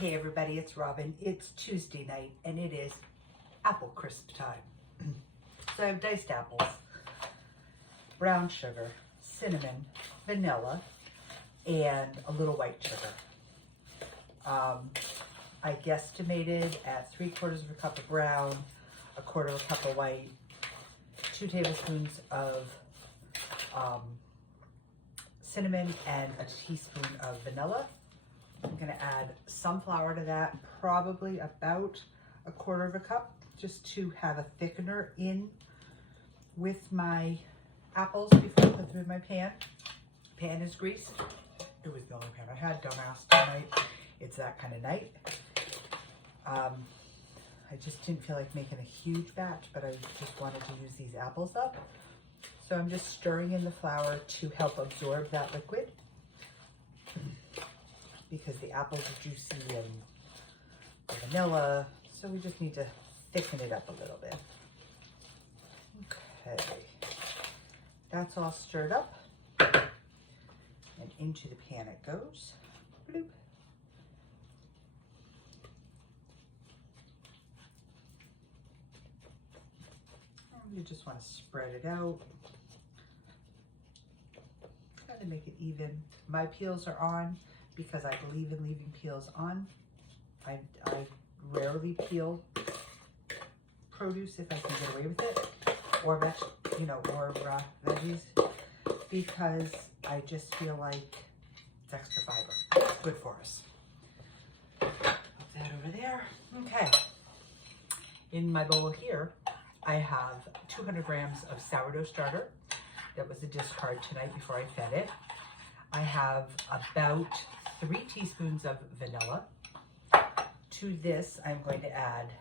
Hey everybody, it's Robin. It's Tuesday night and it is apple crisp time. So I have diced apples, brown sugar, cinnamon, vanilla, and a little white sugar. I guesstimated at 3/4 of a cup of brown, 1/4 of a cup of white, 2 tablespoons of cinnamon, and a teaspoon of vanilla. I'm gonna add some flour to that, probably about 1/4 of a cup, just to have a thickener in with my apples before I put them in my pan. Pan is greased. It was the only pan I had, don't ask tonight. It's that kind of night. I just didn't feel like making a huge batch, but I just wanted to use these apples up. So I'm just stirring in the flour to help absorb that liquid, because the apples are juicy and the vanilla, so we just need to thicken it up a little bit. Okay, that's all stirred up, and into the pan it goes. Bloop. You just want to spread it out, kind of make it even. My peels are on because I believe in leaving peels on. I rarely peel produce if I can get away with it, or veggies, because I just feel like it's extra fiber. It's good for us. Put that over there. Okay. In my bowl here, I have 200 grams of sourdough starter. That was a discard tonight before I fed it. I have about 3 teaspoons of vanilla. To this, I'm going to add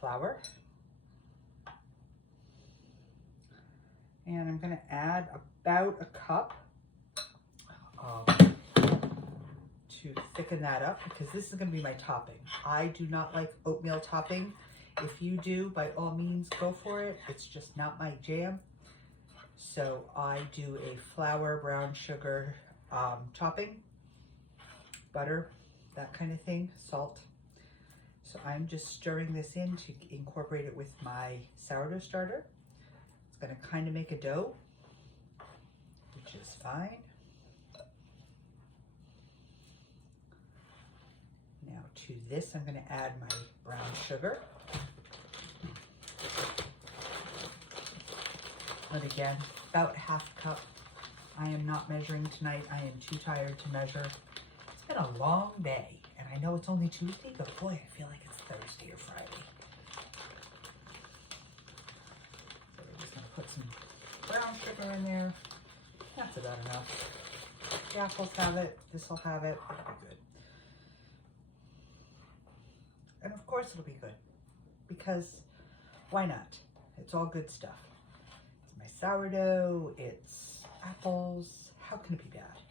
flour. And I'm going to add about a cup to thicken that up, because this is going to be my topping. I do not like oatmeal topping. If you do, by all means, go for it. It's just not my jam. So I do a flour, brown sugar topping, butter, that kind of thing, salt. So I'm just stirring this in to incorporate it with my sourdough starter. It's going to kind of make a dough, which is fine. Now to this, I'm going to add my brown sugar. And again, about ½ cup. I am not measuring tonight. I am too tired to measure. It's been a long day, and I know it's only Tuesday, but boy, I feel like it's Thursday or Friday. So we're just gonna put some brown sugar in there. That's about enough. The apples have it. This will have it. It'll be good. And of course it'll be good, because why not? It's all good stuff. It's my sourdough, it's apples. How can it be bad?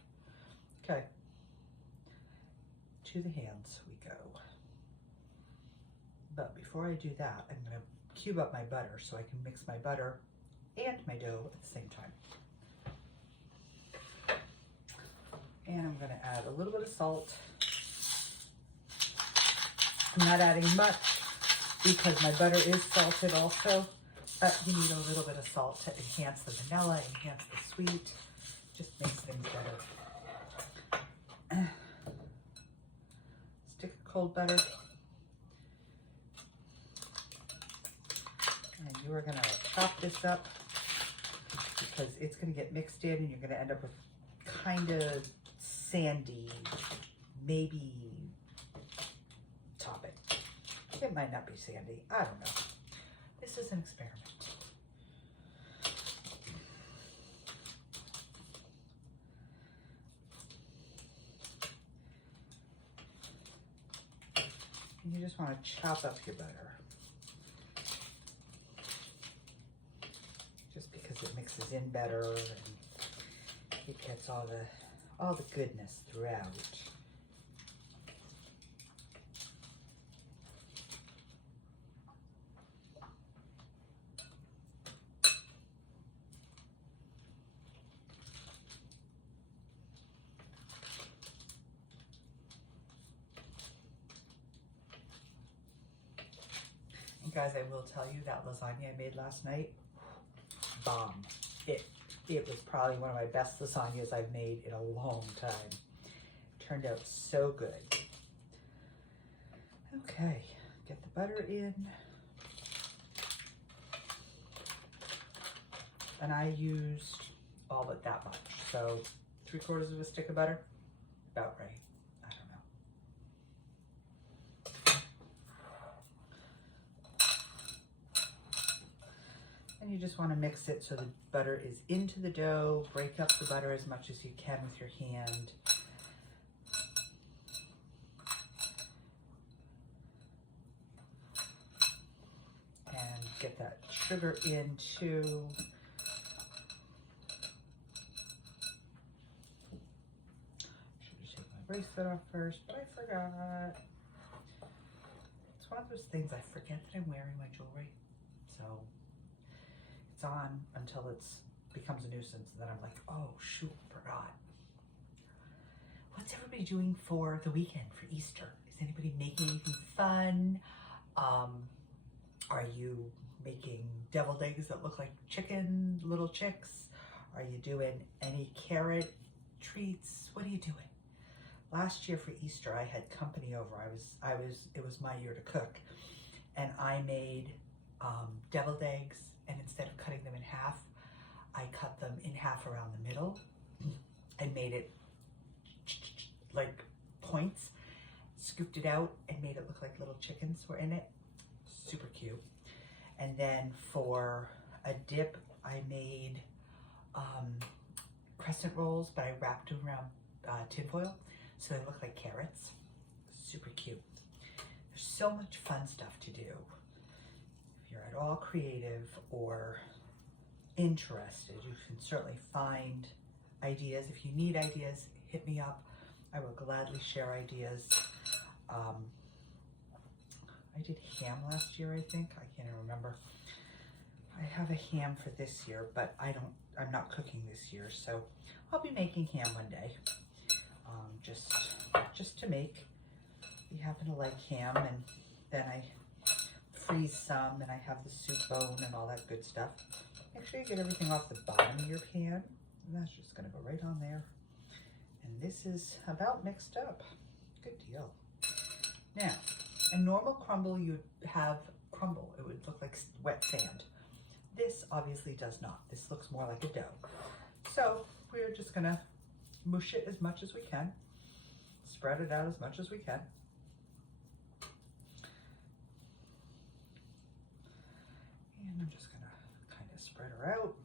Okay. To the hands we go. But before I do that, I'm going to cube up my butter so I can mix my butter and my dough at the same time. And I'm going to add a little bit of salt. I'm not adding much because my butter is salted also, but you need a little bit of salt to enhance the vanilla, enhance the sweet, just makes things better. Stick of cold butter. And you are going to chop this up, because it's going to get mixed in and you're going to end up with kind of sandy, maybe topping. It might not be sandy. I don't know. This is an experiment. And you just want to chop up your butter, just because it mixes in better and it gets all the goodness throughout. guys, I will tell you that lasagna I made last night, bomb. It was probably one of my best lasagnas I've made in a long time. Turned out so good. Okay, get the butter in. And I used all but that much. So 3/4 of a stick of butter, about right. I don't know. And you just want to mix it so the butter is into the dough. Break up the butter as much as you can with your hand. And get that sugar in too. Should have taken my bracelet off first, but I forgot. It's one of those things I forget that I'm wearing my jewelry. So it's on until it becomes a nuisance, and then I'm like, oh shoot, forgot. What's everybody doing for the weekend, for Easter? Is anybody making anything fun? Are you making deviled eggs that look like chicken, little chicks? Are you doing any carrot treats? What are you doing? Last year for Easter, I had company over. It was my year to cook, and I made deviled eggs. And instead of cutting them in half, I cut them in half around the middle and made it like points, scooped it out and made it look like little chickens were in it. Super cute. And then for a dip, I made crescent rolls, but I wrapped them around tinfoil so they look like carrots. Super cute. There's so much fun stuff to do. If you're at all creative or interested, you can certainly find ideas. If you need ideas, hit me up. I will gladly share ideas. I did ham last year, I think. I can't even remember. I have a ham for this year, but I'm not cooking this year, so I'll be making ham one day. Just to make. We happen to like ham, and then I freeze some, and I have the soup bone and all that good stuff. Make sure you get everything off the bottom of your pan, and that's just gonna go right on there. And this is about mixed up. Good deal. Now, a normal crumble, you'd have crumble. It would look like wet sand. This obviously does not. This looks more like a dough. So we're just gonna mush it as much as we can. Spread it out as much as we can. And I'm just gonna kind of spread her out,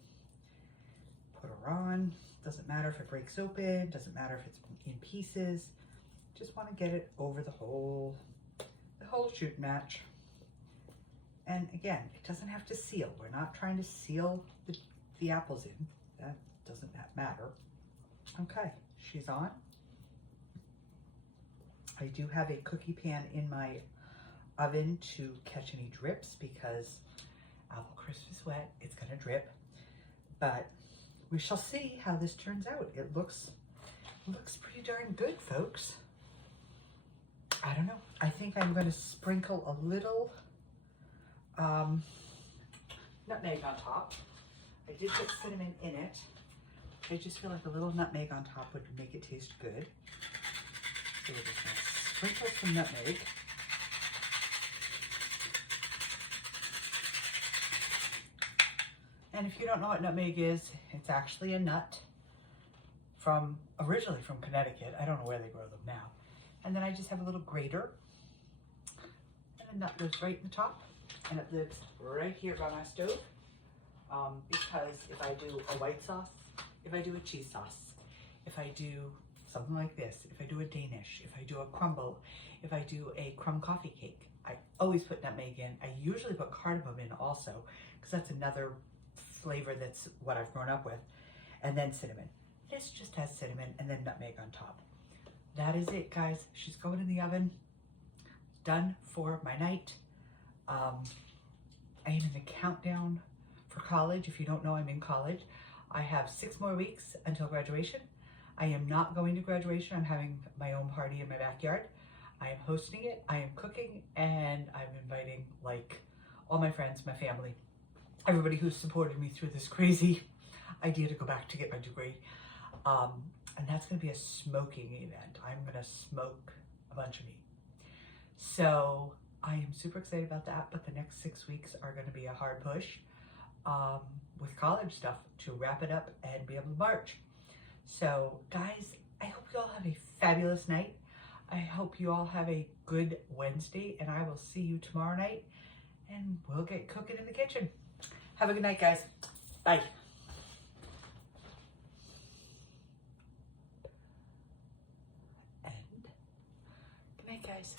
put her on. Doesn't matter if it breaks open, doesn't matter if it's in pieces. Just want to get it over the whole shoot match. And again, it doesn't have to seal. We're not trying to seal the apples in. That doesn't matter. Okay, she's on. I do have a cookie pan in my oven to catch any drips because apple crisp is wet. It's gonna drip, but we shall see how this turns out. It looks pretty darn good, folks. I don't know. I think I'm going to sprinkle a little nutmeg on top. I did put cinnamon in it. I just feel like a little nutmeg on top would make it taste good. So we're just going to sprinkle some nutmeg. And if you don't know what nutmeg is, it's actually a nut originally from Connecticut. I don't know where they grow them now. And then I just have a little grater, and the nut lives right in the top, and it lives right here by my stove. Because if I do a white sauce, if I do a cheese sauce, if I do something like this, if I do a Danish, if I do a crumble, if I do a crumb coffee cake, I always put nutmeg in. I usually put cardamom in also, because that's another flavor that's what I've grown up with, and then cinnamon. This just has cinnamon and then nutmeg on top. That is it, guys. She's going in the oven. Done for my night. I am in the countdown for college. If you don't know, I'm in college. I have 6 more weeks until graduation. I am not going to graduation. I'm having my own party in my backyard. I am hosting it. I am cooking, and I'm inviting like all my friends, my family, everybody who's supported me through this crazy idea to go back to get my degree. And that's going to be a smoking event. I'm going to smoke a bunch of meat. So I am super excited about that, but the next 6 weeks are going to be a hard push with college stuff to wrap it up and be able to march. So guys, I hope you all have a fabulous night. I hope you all have a good Wednesday, and I will see you tomorrow night, and we'll get cooking in the kitchen. Have a good night, guys. Bye. And good night, guys.